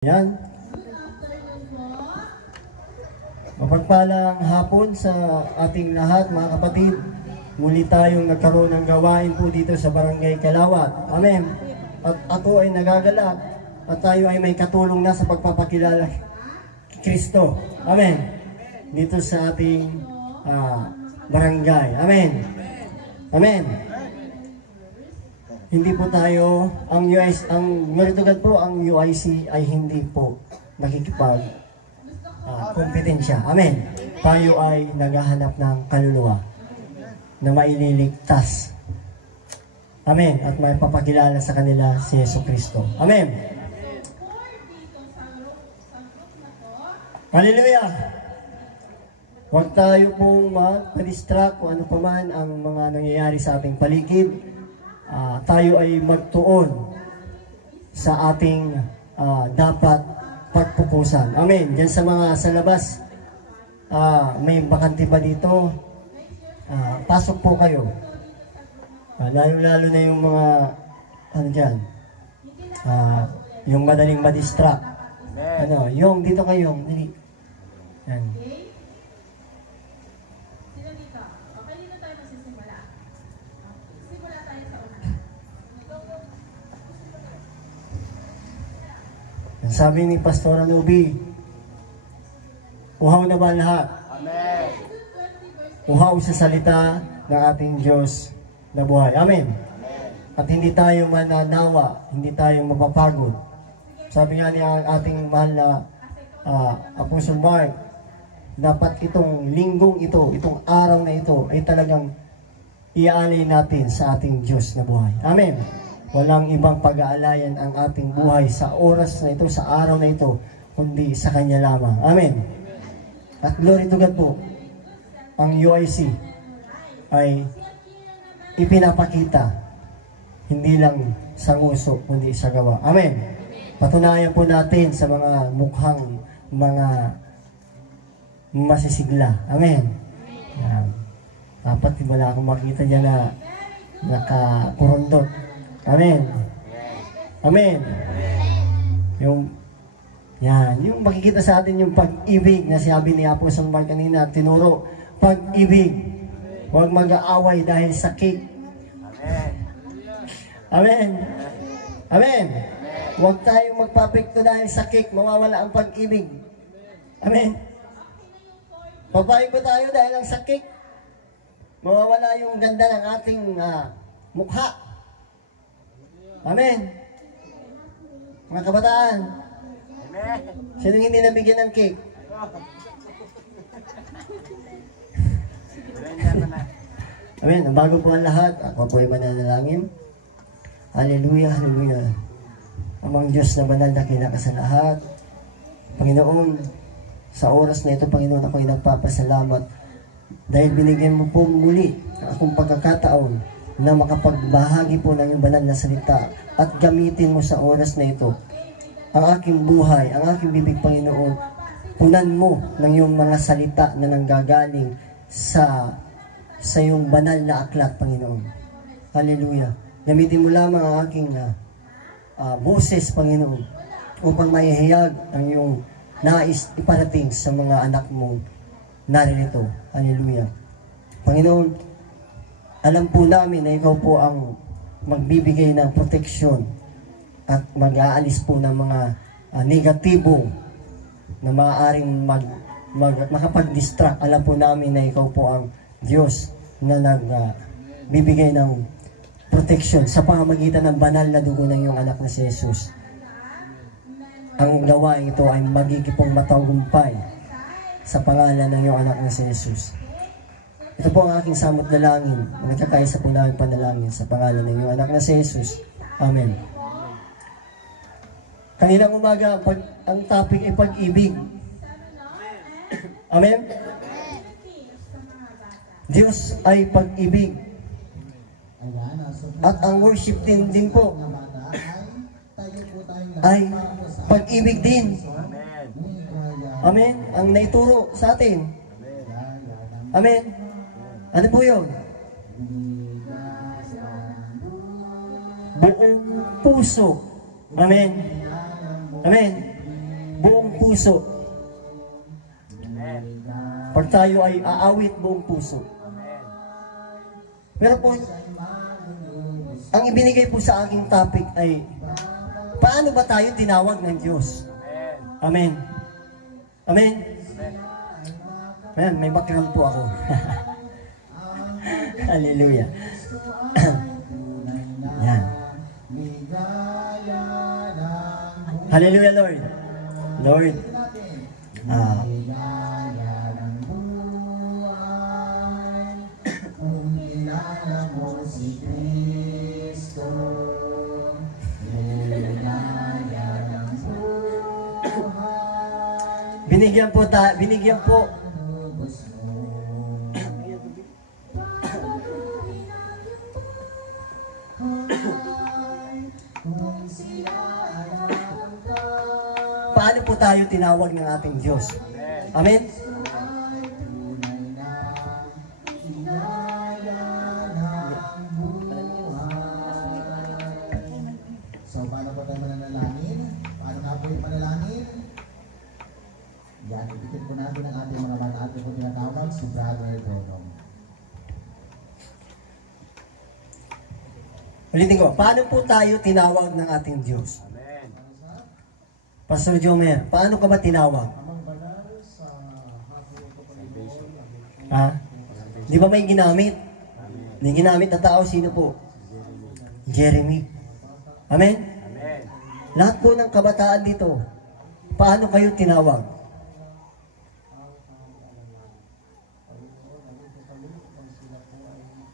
Yan. Mapagpalang hapon sa ating lahat, mga kapatid. Muli tayong nagkaroon ng gawain po dito sa Barangay Kalawat. Amen. At ako ay nagagalak at tayo ay may katulong na sa pagpapakilala kay Kristo. Amen. Dito sa ating barangay. Amen. Amen. Hindi po tayo, ang Maritugan po, ang UIC ay hindi po nakikipag kompetensya. Amen. Tayo ay naghahanap ng kaluluwa na maililigtas. Amen. At may papakilala sa kanila si Yesu Kristo. Amen. Hallelujah. Huwag tayo pong mag-distract kung ano pa man ang mga nangyayari sa ating paligid. Tayo ay magtuon sa ating dapat pagpupusan. Amen. Diyan sa mga sa labas, may bakante ba dito? Pasok po kayo. Lalo-lalo na yung mga ano dyan, yung madaling madistract. Ano, yung dito kayo, dili. Yan. Sabi ni Pastor Anubi, uhaw na ba lahat? Amen. Uhaw sa salita ng ating Diyos na buhay. Amen. At hindi tayo mananawa, hindi tayo mapapagod. Sabi nga ni ang ating mahal na Apostle Mark, dapat itong linggong ito, itong araw na ito, ay talagang iaalay natin sa ating Diyos na buhay. Amen. Walang ibang pag-aalayan ang ating buhay sa oras na ito, sa araw na ito, kundi sa Kanya lamang. Amen. At glory to God po, ang UIC ay ipinapakita, hindi lang sa nguso, kundi sa gawa. Amen. Patunayan po natin sa mga mukhang mga masisigla. Amen. Yan. Dapat wala akong makita dyan na nakakurundot. Amen. Amen. Yung makikita sa atin yung pag-ibig na sabi ni Apostol Mark kanina, tinuro, pag-ibig. Huwag mag-aaway dahil sa cake. Amen. Amen. Huwag tayong magpapekto dahil sa cake, mawawala ang pag-ibig. Amen. Papayag ba tayo dahil lang sa cake? Mawawala yung ganda ng ating mukha. Amen. Mga kabataan. Amen. Sino hindi nabigyan ng cake? Amen. Ang bago po ang lahat, ako po ay mananalangin. Hallelujah, hallelujah. Amang Diyos na banal na kinakasa lahat. Panginoon, sa oras na ito, Panginoon, ako ay nagpapasalamat dahil binigyan mo po muli akong pagkakataon na makapagbahagi po ng iyong banal na salita at gamitin mo sa oras na ito ang aking buhay, ang aking bibig, Panginoon. Punan mo ng iyong mga salita na nanggagaling sa iyong banal na aklat, Panginoon. Hallelujah. Gamitin mo lamang ang aking boses, Panginoon, upang maihayag ang iyong nais iparating sa mga anak mong naririto. Hallelujah. Panginoon, alam po namin na ikaw po ang magbibigay ng proteksyon at mag-aalis po ng mga negatibo na maaaring makapag-distract. Alam po namin na ikaw po ang Diyos na nagbibigay ng proteksyon sa pamamagitan ng banal na dugo ng iyong anak na si Jesus. Ang gawain ito ay magiging pong matagumpay sa pangalan ng iyong anak na si Jesus. Ito po ang aking samot dalangin. Nagkakaisa po namin panalangin sa pangalan ng iyong anak na si Jesus. Amen. Kaninang umaga, ang topic ay pag-ibig. Amen? Diyos ay pag-ibig. At ang worship team din po ay pag-ibig din. Amen? Ang naituro sa atin. Amen? Ano po yun? Buong puso. Amen. Amen. puso. Amen. Pag tayo ay aawit buong puso. Amen. Pero po, ang ibinigay po sa aking topic ay, paano ba tayo tinawag ng Diyos? Amen. Amen. Amen. Amen. Ayan, may background po ako. Hallelujah. Yan. Hallelujah, Lord. Lord, binigyan po paano po tayo tinawag ng ating Diyos? Amen? So, paano po tayo mananalangin? Paano nga po yung manalangin? Yan, ipikit po natin ang ating mga bata ating po tinatawag si Brother Dodong. Ulitin ko, paano po tayo tinawag ng ating Diyos? Amen. Pastor Jomer, paano ka ba tinawag? Ha? Di ba may ginamit? May ginamit na tao, sino po? Jeremy. Amen? Amen. Lahat po ng kabataan dito, paano kayo tinawag?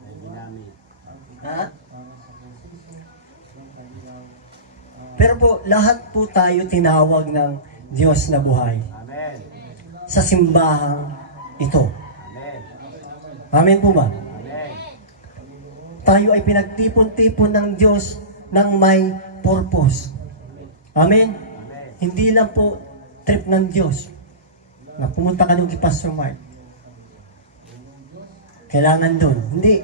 May ginamit. Ha? Pero po, lahat po tayo tinawag ng Diyos na buhay Amen. sa simbahang ito. Amen. Amen po ba? Amen. Tayo ay pinagtipon-tipon ng Diyos ng may purpose. Amen? Amen. Hindi lang po trip ng Diyos na pumunta ka doon kay Pastor Mark. Kailangan doon. Hindi.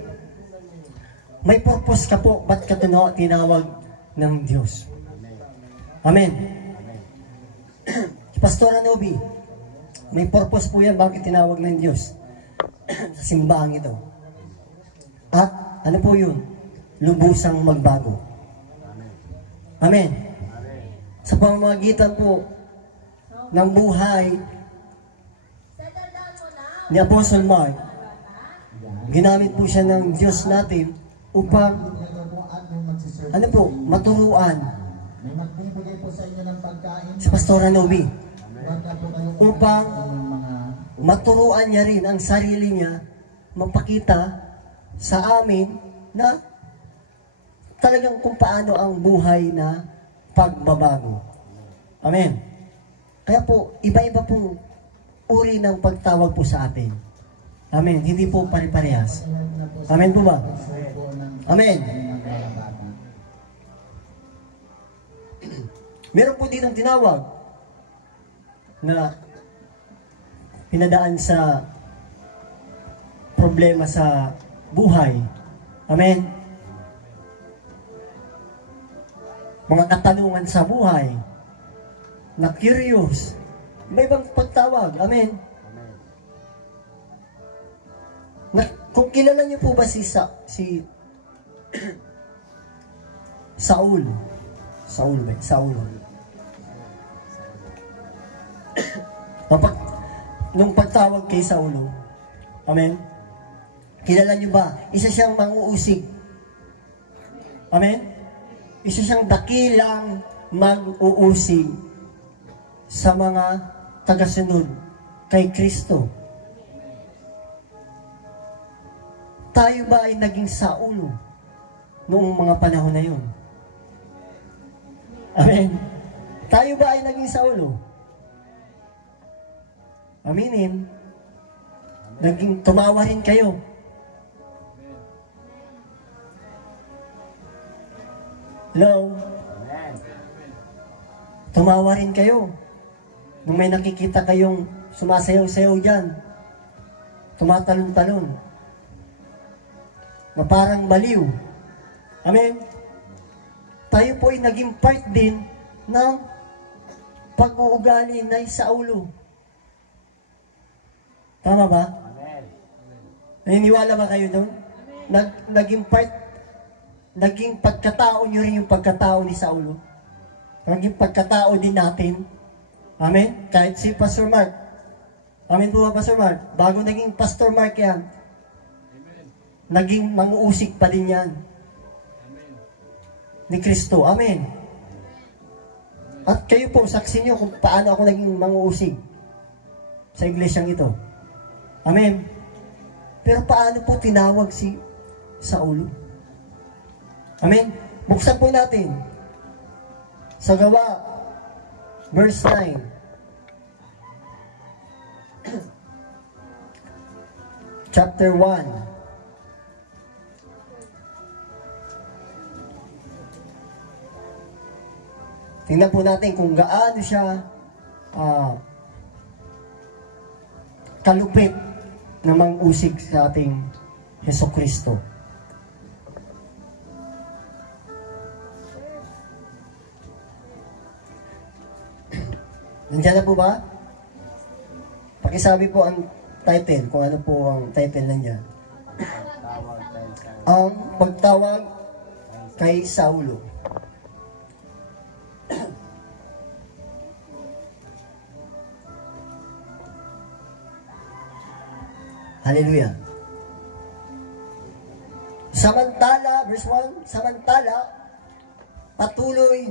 May purpose ka po. Ba't ka tinawag ng Diyos? Amen. Si Pastor Anobi, may purpose po yan bakit tinawag ng Diyos sa simbahang ito. At ano po yun? Lubusang magbago. Amen. Amen. Sa pamamagitan po ng buhay ni Apostle Mark, ginamit po siya ng Diyos natin upang Ito po at may magsiserve. ano po, maturuan May magbibigay po sa inyo ng pagkain. si Pastor Anobi Huwag na po kayo upang ng mga maturuan niya rin ang sarili niya, mapakita sa amin na talagang kung paano ang buhay na pagbabago. Amen. Kaya po, iba-iba pong uri ng pagtawag po sa atin. Amen. Hindi po pare-parehas. Amen po ba? po ng Amen. mga bata. Meron po ditong tinawag na pinadaan sa problema sa buhay. Amen. Mga katanungan sa buhay na curious. May ibang pagtawag. Amen. Amen. Na, kung kilala niyo po ba si Saul? Saul ba? Saul. Nung pagtawag kay Saulo, amen? Kilala niyo ba? Isa siyang manguusig. Amen? Isa siyang dakilang mag-uusig sa mga tagasunod kay Kristo. Tayo ba ay naging Saulo noong mga panahon na yun? Amen? Tayo ba ay naging Saulo? Aminin. Naging tumawa rin kayo. Hello? Amen. Tumawa rin kayo. Nung may nakikita kayong sumasayaw-sayaw dyan, tumatalon-talon, na parang baliw. Amen? Tayo po ay naging part din ng pag-uugali na Saulo. Tama ba? Amen. Naniniwala ba kayo doon? Naging pagkatao nyo rin yung pagkatao ni Saulo. Naging pagkatao din natin. Amen? Kahit si Pastor Mark. Amen po ba, Pastor Mark? Bago naging Pastor Mark yan, naging manguusig pa din yan. Ni Kristo. Amen. At kayo po, saksi nyo kung paano ako naging manguusig sa iglesyang ito. Amen. Pero paano po tinawag si Saulo? Amen. Buksan po natin sa Gawa, verse 9. Chapter 1. Tingnan po natin kung gaano siya kalupit na mang-usig sa ating Hesukristo. Nandiyan na po ba? Pakisabi po ang title, kung ano po ang title nandiyan. Tawag tayo sa Ang pagtawag kay Saulo. Hallelujah. Samantala, verse 1, samantala, patuloy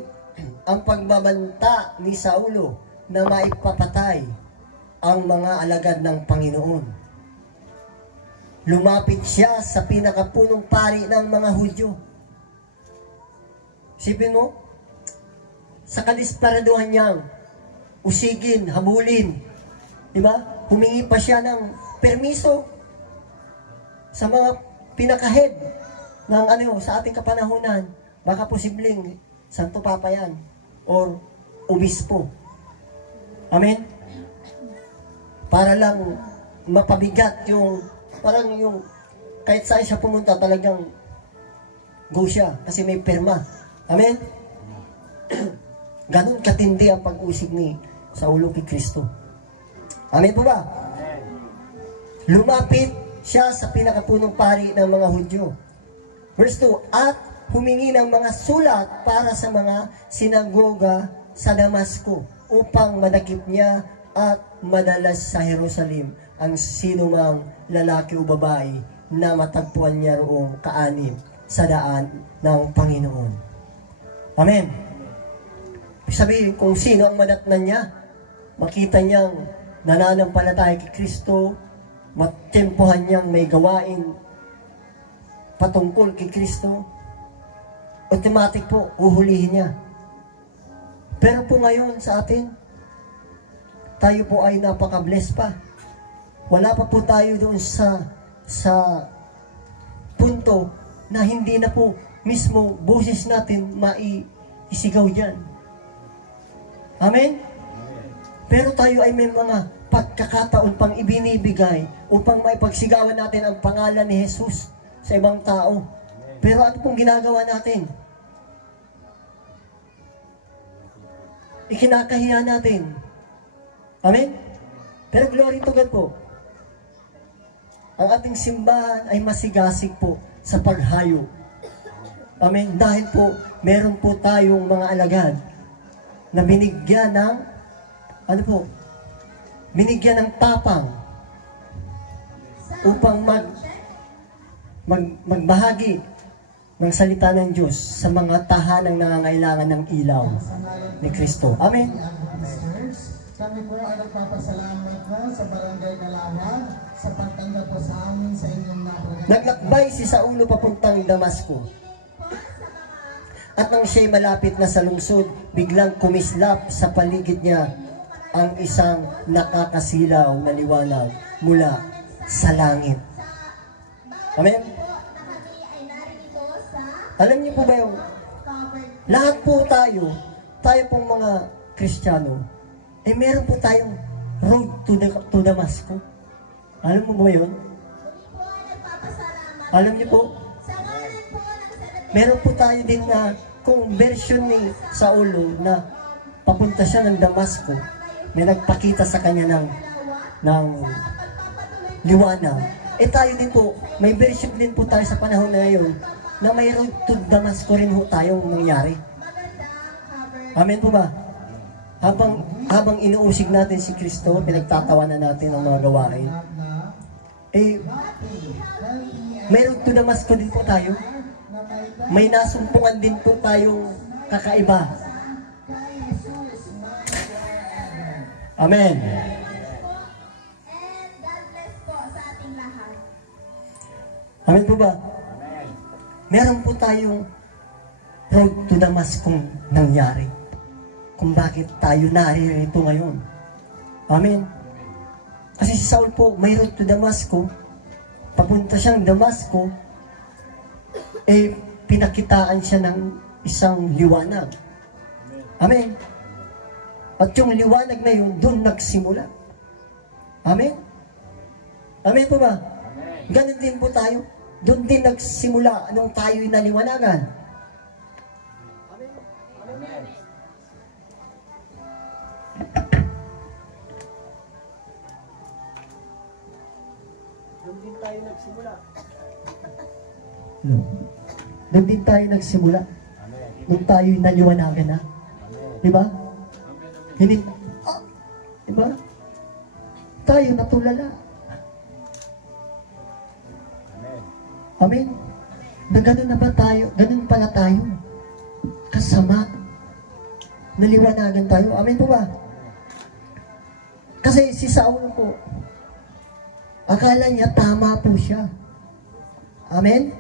ang pagbabanta ni Saulo na maipapatay ang mga alagad ng Panginoon. Lumapit siya sa pinakapunong pari ng mga Hudyo. Sipin mo, sa kadisperaduhan niyang usigin, habulin, di ba? Humingi pa siya ng permiso sa mga pinakahead ng sa ating kapanahunan. Baka posibleng Santo Papa yan or Obispo. Amen? Para lang mapabigat yung parang yung kahit saan siya pumunta talagang go siya kasi may perma. Amen? Ganon katindi ang pag-usig ni Saulo kay Kristo. Amen po ba? Lumapit siya sa pinakapunong pari ng mga Hudyo. Verse 2, at humingi ng mga sulat para sa mga sinagoga sa Damasco upang madakip niya at madalas sa Jerusalem ang sinumang lalaki o babae na matagpuan niya roong kaanib sa daan ng Panginoon. Amen. Sabihin kung sino ang madatnan niya, makita niyang nananampalataya kay Kristo, matempohan niyang may gawain patungkol kay Kristo, automatic po, uhulihin niya. Pero po ngayon sa atin, tayo po ay napaka-bless pa. Wala pa po tayo doon sa punto na hindi na po mismo boses natin maisigaw dyan. Amen? Pero tayo ay may mga pagkakataon pang ibinibigay upang maipagsigawan natin ang pangalan ni Jesus sa ibang tao. Pero ano pong ginagawa natin? Ikinakahiya natin. Amen? Pero glory to God po. Ang ating simbahan ay masigasig po sa paghayo. Amen? Dahil po, meron po tayong mga alagad na binigyan ng binigyan ng tapang upang magbahagi ng salita ng Diyos sa mga tahanang nangangailangan ng ilaw ni Kristo. Amen. Kami po ay nagpapasalamat po sa Barangay Kalawan sa pagtanggap po sa amin sa inyong napunod. Naglakbay si Saulo papuntang Damasco. At nang siya'y malapit na sa lungsod, biglang kumislap sa paligid niya ang isang nakakasilaw na liwanag mula sa langit. Amen? Alam niyo po ba yung lahat po tayo pong mga Kristiyano, meron po tayong road to Damasco. Alam mo ba yun? Alam niyo po? Meron po tayo din na kung version ni Saulo na papunta siya ng Damasco, may nagpakita sa kanya ng liwanag. Eh tayo din po, may worship din po tayo sa panahon na ngayon na may road to Damasco rin ho tayong nangyari. Amen po ba? Habang inuusig natin si Kristo, pinagtatawanan natin ang mga gawain, eh, may road to Damasco din po tayo. May nasumpungan din po tayong kakaiba. Amen. And God bless po sa ating lahat. Amen po ba? Meron po tayong road to Damasco nangyari. Kung bakit tayo naririto ngayon. Amen. Kasi si Saul po, may road to Damasco. Papunta siyang Damasco, eh, pinakitaan siya ng isang liwanag. Amen. At yung liwanag na yun, doon nagsimula. Amen. Amen po ba? Ganun din po tayo. Doon din nagsimula nung tayo'y naliwanagan. Amen. Amen. Doon din tayo nagsimula. No. Doon din tayo nagsimula. Nung tayo'y naliwanagan na. Diba? Hindi, diba? Tayo natulala. Amen. Na ganun na ba tayo? Ganun pala tayo. Kasama. Naliwanagan tayo. Amen po ba? Kasi si Saul po, akala niya tama po siya. Amen?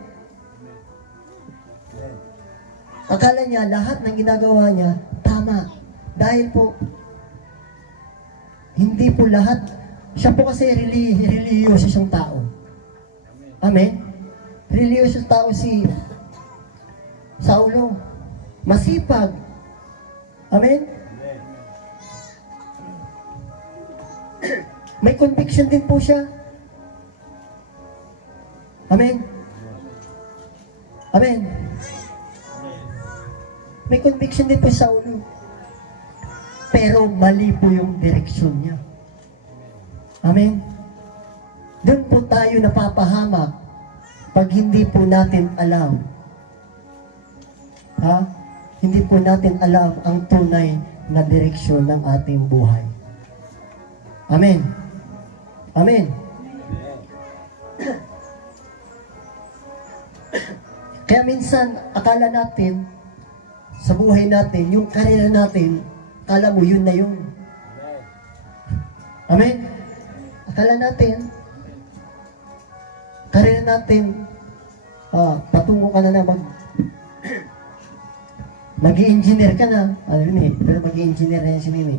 Akala niya lahat ng ginagawa niya tama. Dahil po, hindi po lahat, siya po kasi religious siyang tao. Amen? Religious tao si Saulo. Masipag. Amen? May conviction din po siya. Amen? Amen? May conviction din po si Saulo. Pero mali po yung direksyon niya. Amen? Doon po tayo napapahamak pag hindi po natin alam. Ha? Hindi po natin alam ang tunay na direksyon ng ating buhay. Amen? Amen? Kaya minsan, akala natin, sa buhay natin, yung karera natin, akala mo yun na yun. Amen? Akala natin, karera natin, patungo ka na mag-i-engineer ka na. Ano yun eh, pero mag-i-engineer na yan si Mimi.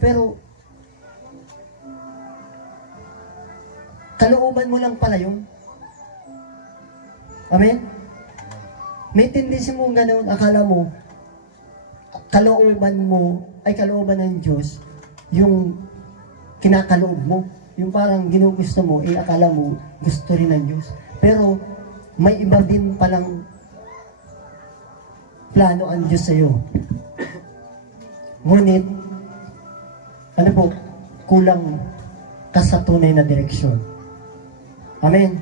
Pero, kalooban mo lang pala yun. Amen? May tendency mo gano'n, akala mo, kalooban mo, ay kalooban ng Diyos, yung kinakaloob mo. Yung parang ginugusto mo, akala mo, gusto rin ng Diyos. Pero, may iba din palang plano ang Diyos sa'yo. Ngunit, ano po, kulang ka sa tunay na direksyon. Amen?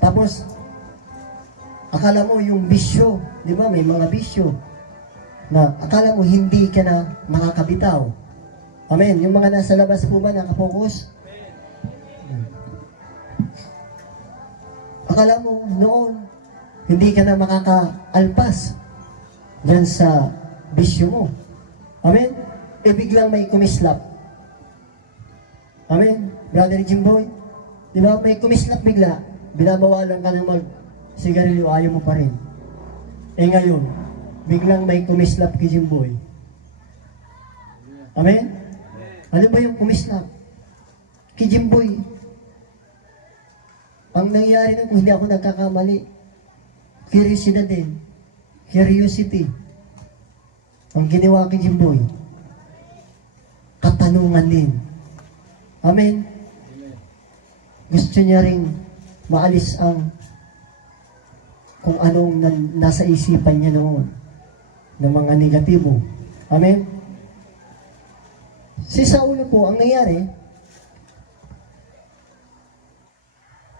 Tapos, akala mo yung bisyo, di ba? May mga bisyo na akala mo hindi ka na makakabitaw. Amen. Yung mga nasa labas po ba nakapokus? Akala mo noon hindi ka na makakaalpas dyan sa bisyo mo. Amen. E biglang may kumislap. Amen. Brother Jimboy, di ba? May kumislap bigla. Binabawalan ka ng mag-sigarilyo, ayaw mo pa rin. Eh ngayon, biglang may kumislap kay Jimboy. Amen? Ano ba yung kumislap? Kay Jimboy. Ang nangyari nun, kung hindi ako nagkakamali, curiosity din. Curiosity. Ang ginawa kay Jimboy. Katanungan din. Amen? Gusto niya ring maalis ang kung anong nasa isipan niya noon ng mga negatibo. Amen? Si Saulo po, ang nangyari,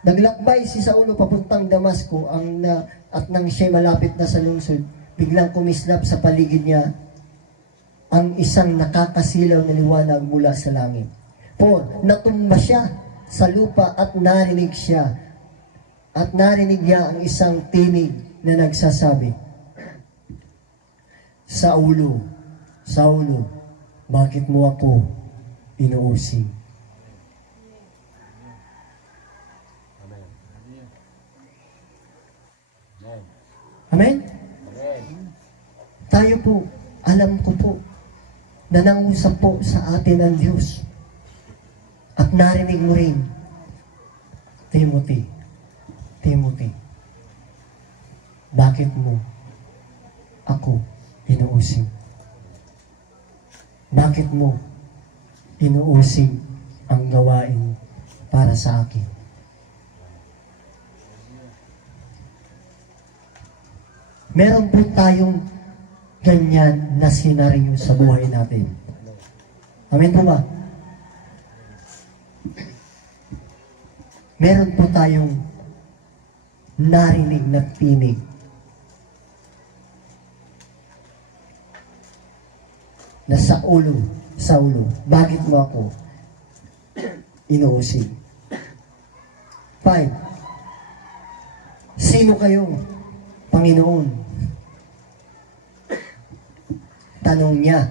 naglakbay si Saulo papuntang Damasco at nang siya malapit na sa lungsod, biglang kumislap sa paligid niya ang isang nakakasilaw na liwanag mula sa langit. 4. Natumba siya sa lupa at narinig niya ang isang tinig na nagsasabi, Saulo, Saulo, bakit mo ako inuusig? Amen? Tayo po, alam ko po, na nangusap po sa atin ang Diyos. At narinig mo rin, Timothy, bakit mo ako inuusig? Bakit mo inuusig ang gawain para sa akin? Meron po tayong ganyan na senaryo sa buhay natin. Amen po ba? Meron po tayong narinig na tinig na Saulo, bakit mo ako inuusig? 5. Sino kayo, Panginoon? Tanong niya.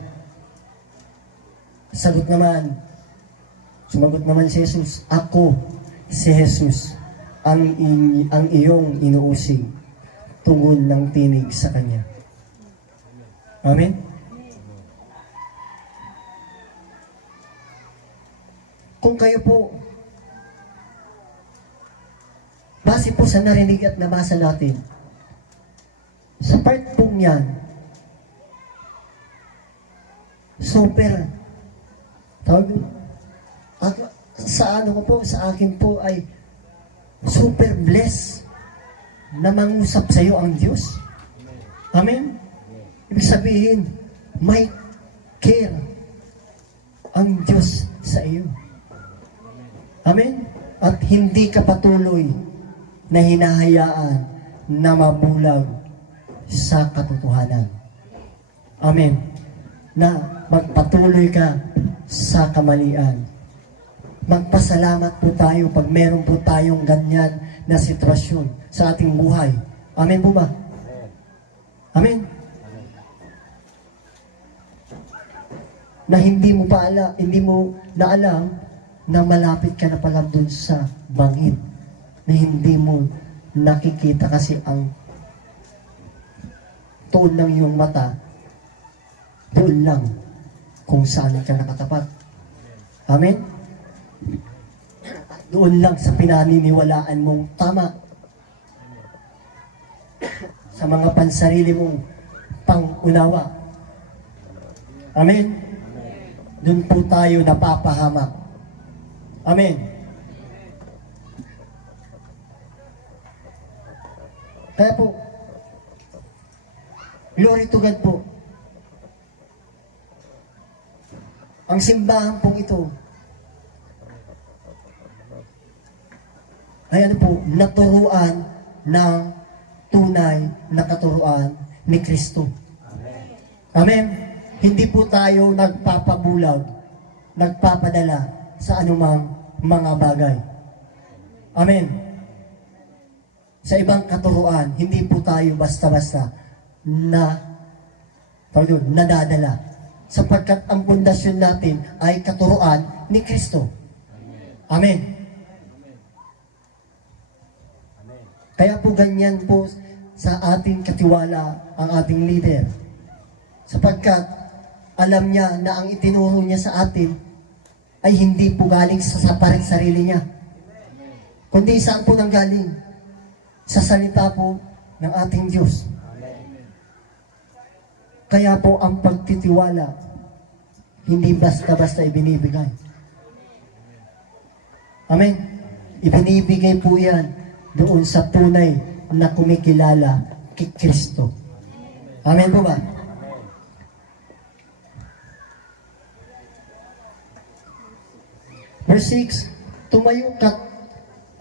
Sumagot naman si Jesus, ako, si Jesus, ang iyong inuusig, tugon ng tinig sa kanya. Amen? Kung kayo po, base po sa narinig at nabasa natin, sa part po niyan, super, sa akin po ay super blessed na mangusap sa iyo ang Diyos. Amen? Ibig sabihin, may care ang Diyos sa iyo. Amen? At hindi ka patuloy na hinahayaan na mabulag sa katotohanan. Amen? Na magpatuloy ka sa kamalian. Magpasalamat po tayo pag meron po tayong ganyan na sitwasyon sa ating buhay. Amen po ba? Amen? Na hindi mo na alam na malapit ka na pala dun sa bangin. Na hindi mo nakikita kasi ang tuon ng iyong mata doon lang kung saan ka nakatapat. Amen? Doon lang sa pinaniniwalaan mong tama. Sa mga pansarili mong pangunawa. Amen? Doon po tayo napapahamak. Amen? Kaya po, glory to God po. Ang simbahan pong ito ay naturuan ng tunay na katuruan ni Kristo. Amen? Hindi po tayo nagpapabulag, nagpapadala sa anumang mga bagay. Amen? Sa ibang katuruan, hindi po tayo basta-basta nadadala. Sapagkat ang pundasyon natin ay katuruan ni Kristo. Amen. Kaya po ganyan po sa ating katiwala ang ating leader. Sapagkat alam niya na ang itinuro niya sa atin ay hindi po galing sa sarili niya. Kundi saan po nanggaling? Sa salita po ng ating Diyos. Kaya po ang pagtitiwala, hindi basta-basta ibinibigay. Amen? Ibinibigay po yan doon sa tunay na kumikilala kay Kristo. Amen po ba? Verse 6, tumayo ka.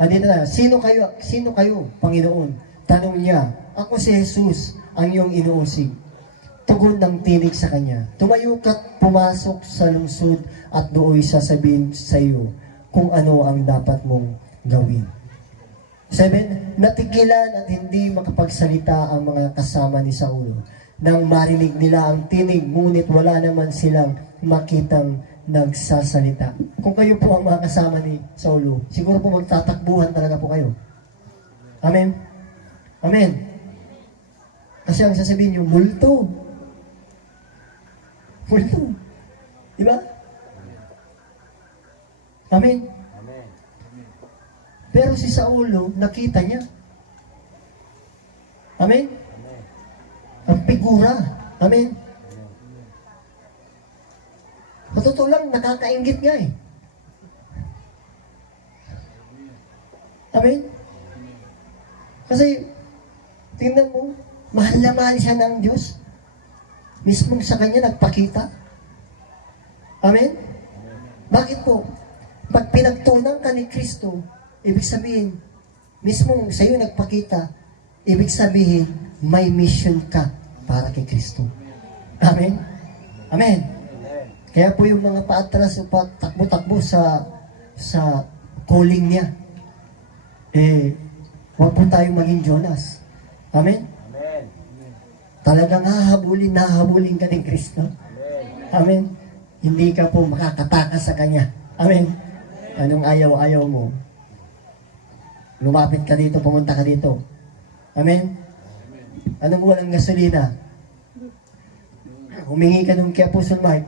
Dito na, sino kayo, Panginoon? Tanong niya, ako si Jesus, ang iyong inuusig. Tugon ng tinig sa kanya, tumayo ka't pumasok sa lungsod at dooy sasabihin sa iyo kung ano ang dapat mong gawin. 7, natigilan at hindi makapagsalita ang mga kasama ni Saulo. Nang marinig nila ang tinig, ngunit wala naman silang makitang nagsasalita. Kung kayo po ang mga kasama ni Saulo, siguro po magtatakbuhan talaga po kayo. Amen? Amen? Kasi ang sasabihin nyo, multo. Multo. Diba? Amen? Amen. Pero si Saulo, nakita niya. Amen? Amen. Ang figura. Amen? Sa totoo lang, nakakaingit nga eh. Amen? Kasi, tingnan mo, mahal na mahal siya ng Diyos. Mismong sa kanya nagpakita. Amen? Bakit po? Pag pinagtunan ka ni Kristo, ibig sabihin, mismong sa iyo nagpakita, ibig sabihin, may mission ka para kay Kristo. Amen? Amen? Kaya po yung mga paatras o patakbo-takbo sa calling niya, huwag po tayong maging Jonas. Amen? Amen. Talagang hahabulin ka ng Kristo. Amen. Amen? Hindi ka po makakatakas sa Kanya. Amen? Anong ayaw mo? Lumapit ka dito, pumunta ka dito. Amen? Anong walang gasolina? Humingi ka nung kay Apostle Mark.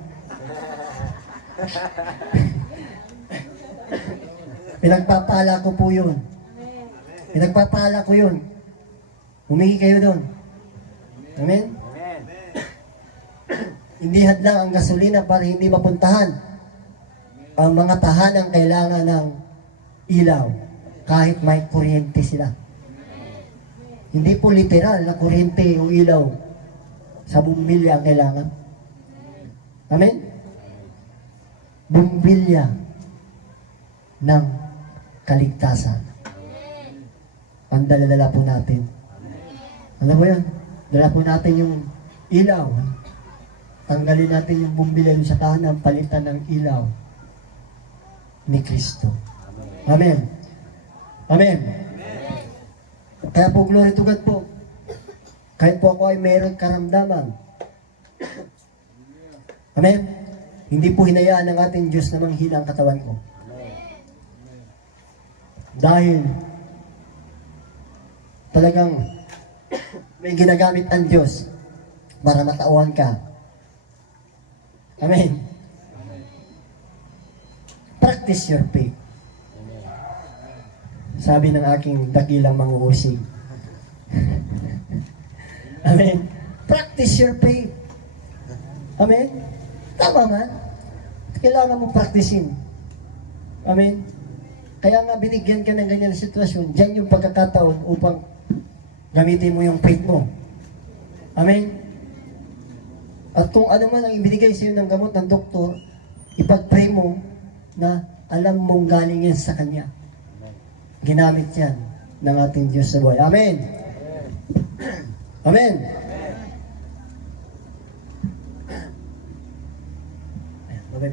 Pinagpapala ko po yun. Pinagpapala ko yun. Humingi kayo doon. Amen? Amen. Hindi hadlang ang gasolina para hindi mapuntahan ang mga tahanang kailangan ng ilaw kahit may kuryente sila. Hindi po literal na kuryente o ilaw sa bumbilya ang kailangan. Amen? Bumbilya ng kaligtasan. Ang dala-dala po natin. Alam mo yan? Dala po natin yung ilaw. Tanggalin natin yung bumbilya sa kanan, palitan ng ilaw ni Kristo. Amen. Amen. Kaya po, glory to God po. Kahit po ako ay mayroong karamdaman. Amen. Hindi po hinayaan ng ating Diyos na manghina ang katawan ko. Dahil talagang may ginagamit ang Diyos para matauhan ka. Amen. Practice your faith. Sabi ng aking dakilang manguusig. Amen. Practice your faith. Amen. Tama man. Kailangan mo practicein. Amen. Kaya nga binigyan ka ng ganyan na sitwasyon, diyan yung pagkakataon upang gamitin mo yung faith mo. Amen. At kung ano man ang ibinigay sa iyo ng gamot ng doktor, ipag-pray mo na alam mong galing yan sa Kanya. Ginamit yan ng ating Diyos sa buhay. Amen. Amen. Amen. Amen.